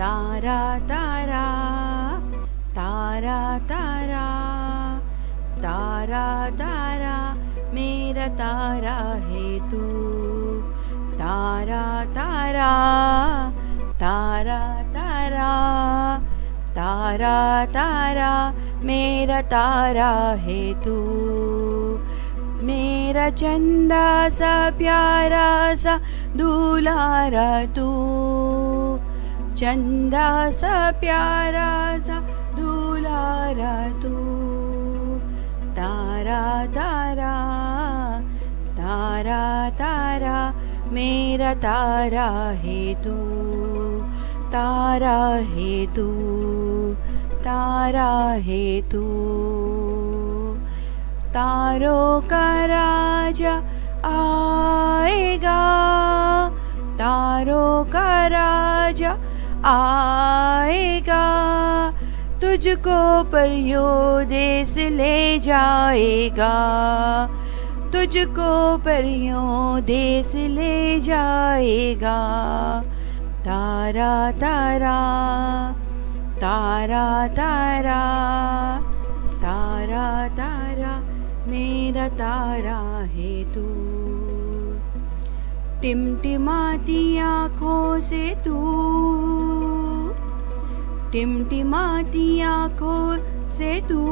तारा तारा तारा तारा तारा तारा मेरा तारा है तू। तारा तारा तारा तारा तारा तारा मेरा तारा है तू। मेरा चंदा सा प्यारा सा दुलारा तू। चंदा सा प्यारा सा दुलारा तू। तारा तारा तारा तारा मेरा तारा है तू। तारा है तू। तारा है तू। तारों का राजा आएगा। तारों का राजा आएगा। तुझको परियों देश ले जाएगा। तुझको परियों देश ले जाएगा। तारा तारा तारा तारा तारा तारा मेरा तारा है तू। टिमटिमाती आँखों से तू। टिमटिमाती आँखों से तू।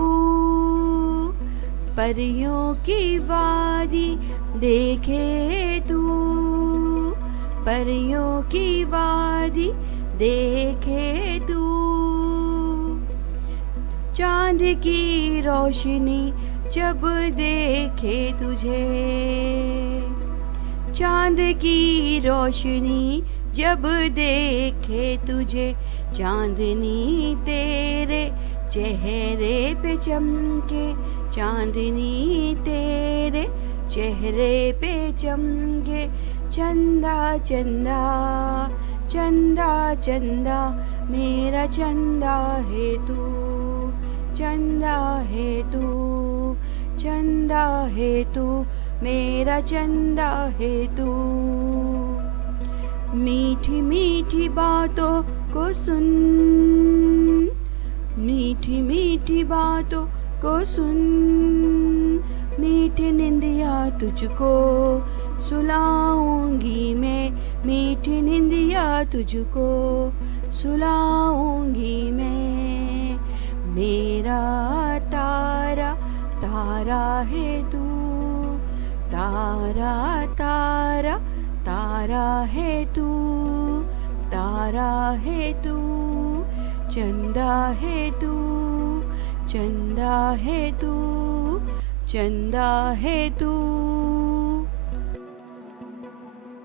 परियों की वादी देखे तू। परियों की वादी देखे तू। चांद की रोशनी जब देखे तुझे। चांद की रोशनी जब देखे तुझे। चांदनी तेरे चेहरे पे चमके। चांदनी तेरे चेहरे पे चमके। चंदा चंदा चंदा चंदा मेरा चंदा है तू। चंदा है तू। चंदा है तू मेरा चंदा है तू। मीठी मीठी बातों को सुन। मीठी मीठी बातों को सुन। मीठी निंदिया तुझको सुलाऊंगी मैं। मीठी निंदिया तुझको सुलाऊंगी मैं। मेरा तारा तारा है तू। तारा तारा तारा है तू। तारा है तू। चंदा है तू। चंदा है तू। चंदा है तू।